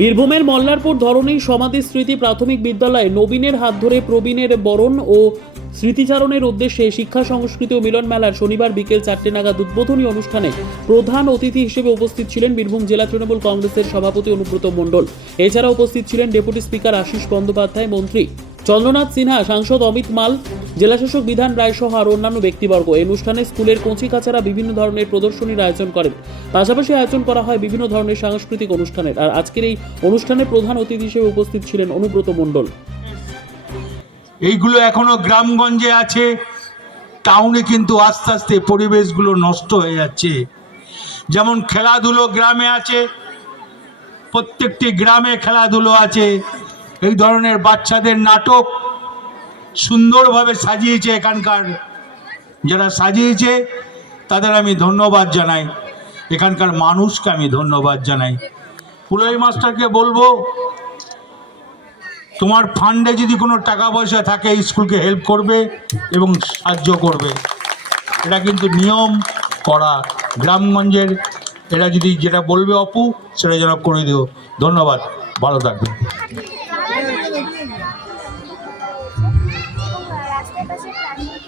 বীরভূমের মল্লারপুর ধরনী সমাধি স্মৃতি প্রাথমিক বিদ্যালয়ে নবীনের হাত ধরে প্রবীণের বরণ ও স্মৃতিচারণের উদ্দেশ্যে শিক্ষা, সংস্কৃতি ও মিলন মেলার শনিবার বিকেল চারটে নাগাদ উদ্বোধনী অনুষ্ঠানে প্রধান অতিথি হিসেবে উপস্থিত ছিলেন বীরভূম জেলা তৃণমূল কংগ্রেসের সভাপতি অনুব্রত মণ্ডল। এছাড়া উপস্থিত ছিলেন ডেপুটি স্পিকার আশিস বন্দ্যোপাধ্যায়, মন্ত্রী চন্দ্রনাথ সিনহা, সাংসদ অমিত মাল, জেলাশাসক বিধান রায় সহ অন্যান্য ব্যক্তিবর্গ। এই অনুষ্ঠানে স্কুলের কচি কাচারা বিভিন্ন ধরনের প্রদর্শনীর আয়োজন করেন। পাশাপাশি আয়োজন করা হয় বিভিন্ন ধরনের সাংস্কৃতিক অনুষ্ঠানের। আর আজকের এই অনুষ্ঠানে প্রধান অতিথি হিসেবে উপস্থিত ছিলেন অনুব্রত মণ্ডল। এইগুলো এখনও গ্রামগঞ্জে আছে। টাউনে কিন্তু আস্তে আস্তে পরিবেশগুলো নষ্ট হয়ে যাচ্ছে। যেমন খেলাধুলো গ্রামে আছে, প্রত্যেকটি গ্রামে খেলাধুলো আছে। এই ধরনের বাচ্চাদের নাটক সুন্দরভাবে সাজিয়েছে এখানকার যারা সাজিয়েছে, তাদের আমি ধন্যবাদ জানাই। এখানকার মানুষকে আমি ধন্যবাদ জানাই। পুলই মাস্টারকে বলব, তোমার ফান্ডে যদি কোনো টাকা পয়সা থাকে স্কুলকে হেল্প করবে এবং সাহায্য করবে। এটা কিন্তু নিয়ম করা। গ্রামগঞ্জের এটা যদি যেটা বলবে অপু, সেটা যেন করে দিও। ধন্যবাদ। ভালো থাকবে as de